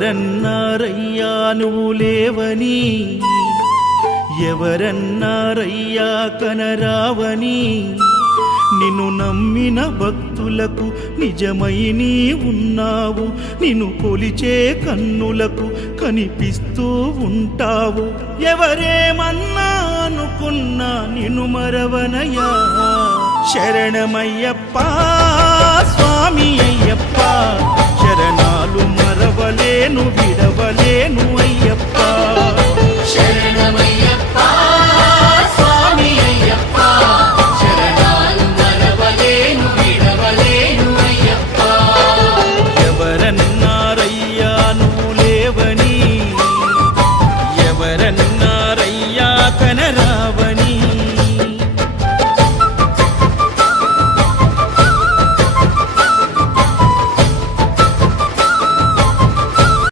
ఎవరన్నారయ్యా నువ్వు లేవని, ఎవరన్నారయ్యా కనరావని, నిన్ను నమ్మిన భక్తులకు నిజమై నీ ఉన్నావు, నిన్ను కొలిచే కన్నులకు కనిపిస్తూ ఉంటావు. ఎవరేమన్నా అనుకున్నా నిన్ను మరవనయ్యా. శరణమయ్యప్ప స్వామి అయ్యప్ప, శరణాలు మరవలేను విడవలేను అయ్యప్ప.